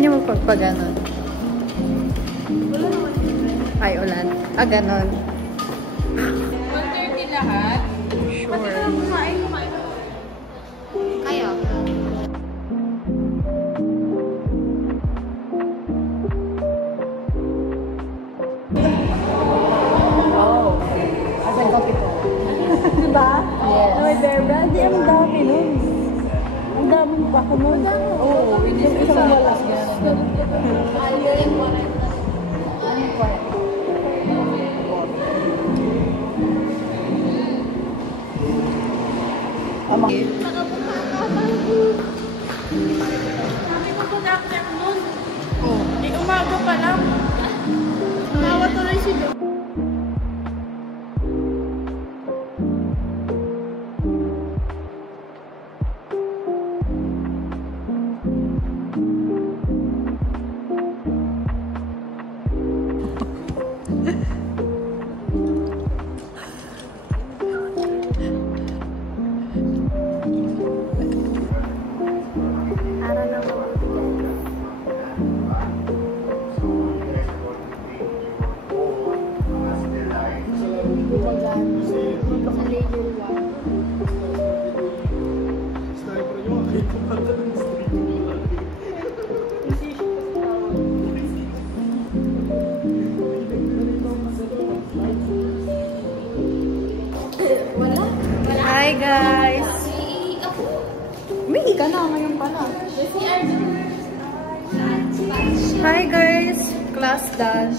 niyo magpagpaganon. Ay, ulan. Ah, ganon. 1:30 lahat? Sure. Kumain. Kayo? Oh. Asan coffee ko? Diba? Yes. May bear brand. Di, ang dami nun. Ang dami pa ako nun. Oo, hindi sa isang malas yan. Sabi ko po doctor nun. Umaga pa lang. Tumawa tuloy si Doc. Hi guys! Umihi ka na ngayon pala. Hi guys! Class done.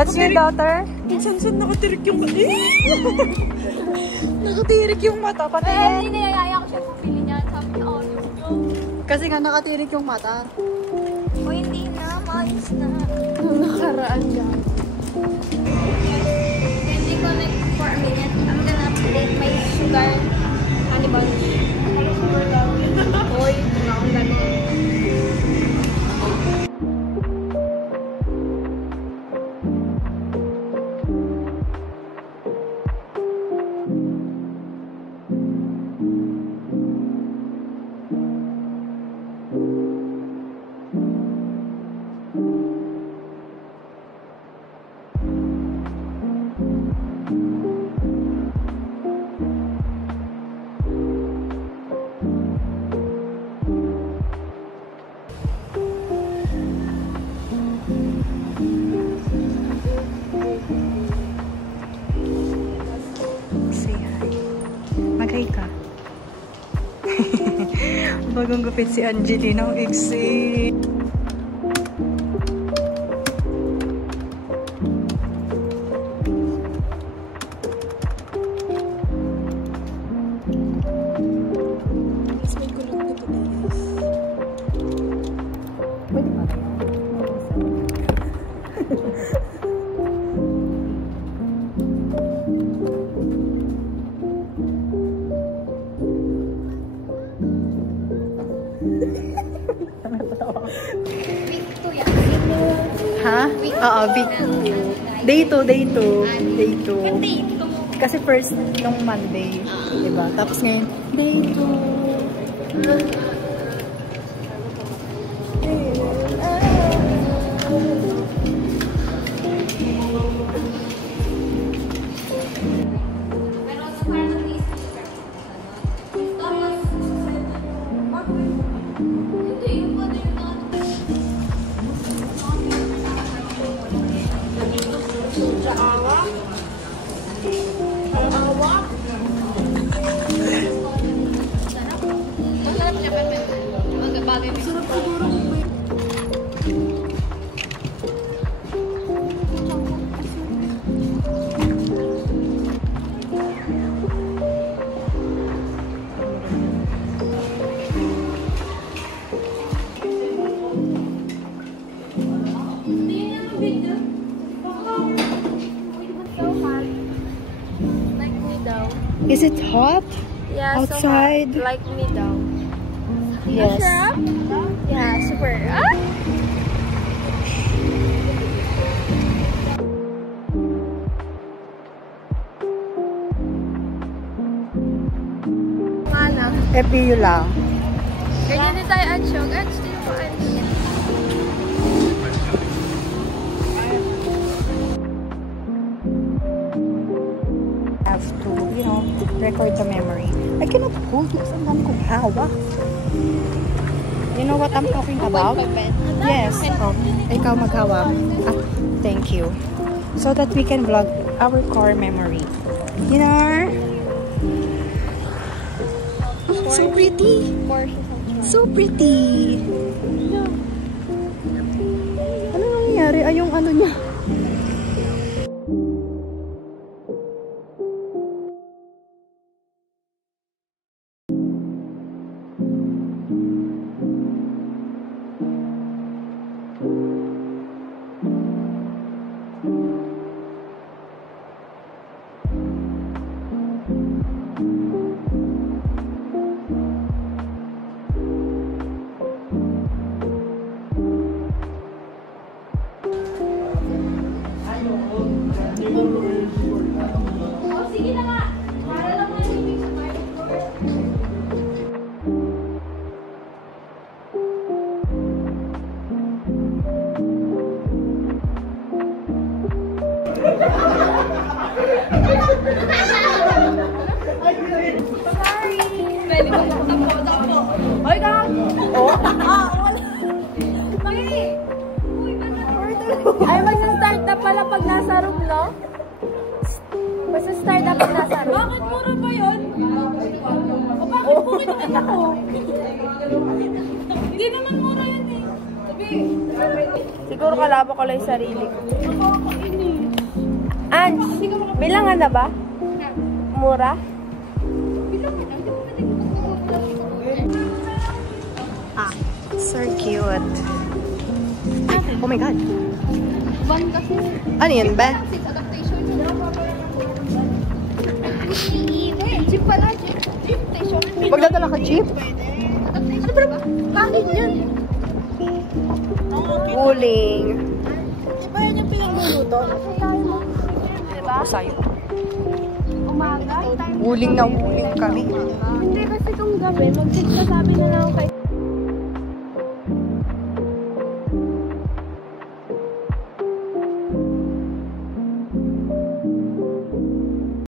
That's your daughter? Minsan nakatirik yung mata. Nakatirik yung mata. Hindi niyayaya ko siya pupili niya. Sabi niya, oh, yung. Kasi nga nakatirik yung mata. O hindi na, maayos na. Nakaraan yan. Hindi ko for a minute. I'm gonna update my sugar. Honey bunch. Sugar lang. Hoy, wala akong ganun. Say hi. Mag-hi ka. Bagong gupit si Angelina. Ang iksi. Ha? Oo, week 2. Day 2, day 2. Day 2. Kasi first nung Monday, diba? Tapos ngayon, day 2. Like me daw. Is it hot? Yeah, Outside? so hot. Like me daw. Yes. Shrimp? Yeah, super. Ah? Mana? FPU lang. Ganyan din tayo, Ansyong. Ansyong mo, Ansyong. Have to, you know, record the memory. I cannot hold it. Ang dami kong hawak. You know what I'm talking about? Yes. Oh, ikaw maghawak. Ah, thank you. So that we can vlog our core memory. You know? So pretty. So pretty. Ano nangyayari? Ay, yung ano niya. Sige na nga. Para lang nga yung sa Sorry. Pwede ko tapo. Hoy ka! Oh? Wala. Maki! Uy, ay, mag-start na pala pag nasa room, no? Basta start na pag nasa room. Bakit mura ba yun? O bakit bukit ulit ako? Hindi naman mura yun eh. Siguro kalabo ko lang yung sarili ko. Ange, bilangan na ba? Mura? Ah, so cute. Oh my God. Van kasi. Ano yun ba? Adaptation. Jeep pala, jeep. Adaptation. Magdadala ka jeep? Ano ba? Bakit yun? Uling. Iba yan yung pinagluluto. Diba? Sayo. Umaga. Uling na uling kami. Hindi kasi kung gabi, mag-sit ka sabi na lang kay